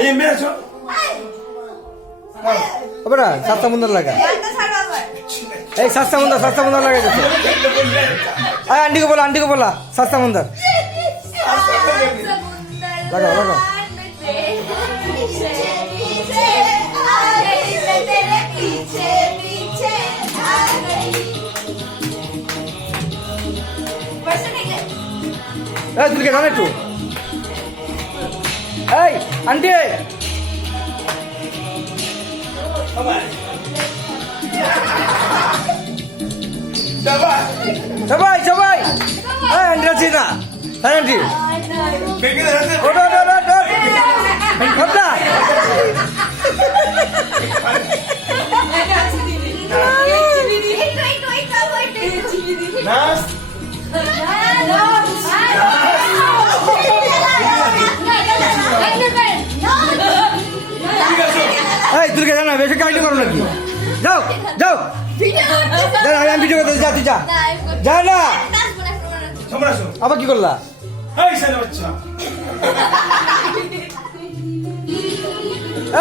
এই মেরেছো বেটা সাতটা মুন্দার লাগা এই সাতটা মুন্দার লাগাই যাচ্ছে আন্টি को बोला सस्ता मुंदर लगाओ लगाओ तुल के जाने तू aunty Cobai, Andra Cina, Andy. Kota. Nas. Hey, तुल के जाना वैसे काहे नहीं करो लगी? जाओ. আমি ভিডিও করতে যা তুই যা না আবার কি করলা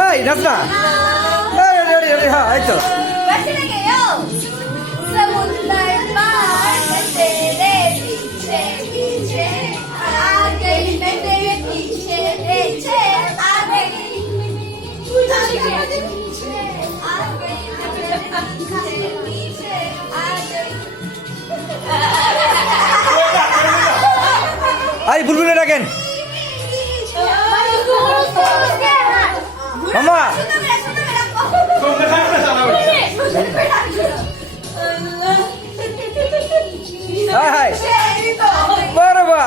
এই রাস্তা হ্যাঁ এই তো आई बुलबुल डाकें मामा हाय बरोबर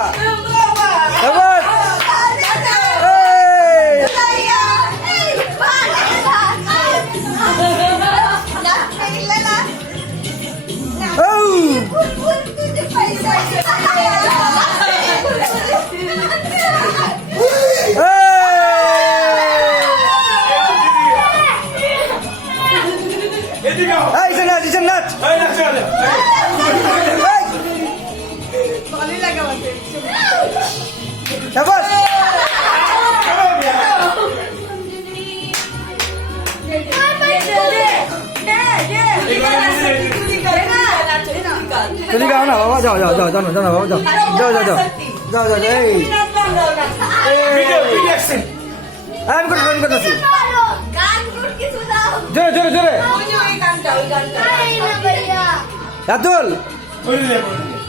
शाबाश चलिए गाओ ना बाबा जाओ बाबा जाओ I'm going to see. Jore. Ratul.